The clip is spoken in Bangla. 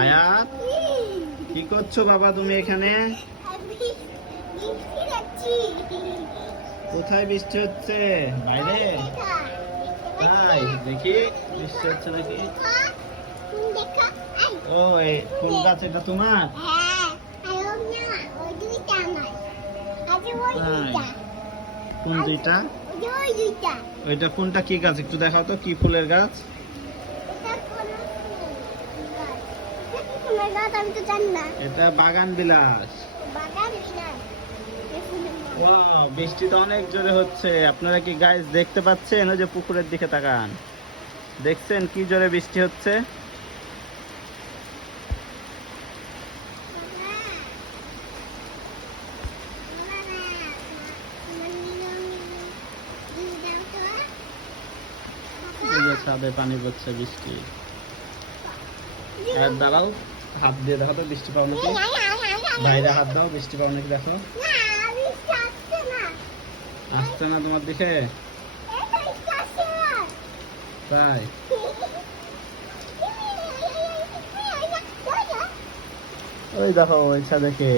আয়াত, কি করছো বাবা তুমি এখানে? কোথায় বৃষ্টি হচ্ছে? বাইরে? তাই দেখি বৃষ্টি হচ্ছে নাকি। ও এই ফুল গাছ এটা তোমার? তাই? কোন দুইটা? ওইটা কোনটা, কি গাছ একটু দেখাও তো, কি ফুলের গাছ? এটা বাগান বিলাস। ওয়াও, বৃষ্টি তো অনেক জোরে হচ্ছে। আপনারা কি গাইস দেখতে পাচ্ছেন? ওই যে পুকুরের দিকে তাকান, দেখছেন কি জোরে বৃষ্টি হচ্ছে? এই যে ছাদে পানি পড়ছে বৃষ্টি। আর দাঁড়াও, হাত দিয়ে দেখো তো বৃষ্টি পাও নাকি। বাইরে হাত দাও, বৃষ্টি পাও নাকি দেখো। আসছে না তোমার দিকে? তাই? ওই দেখো ওই ছাদে কে।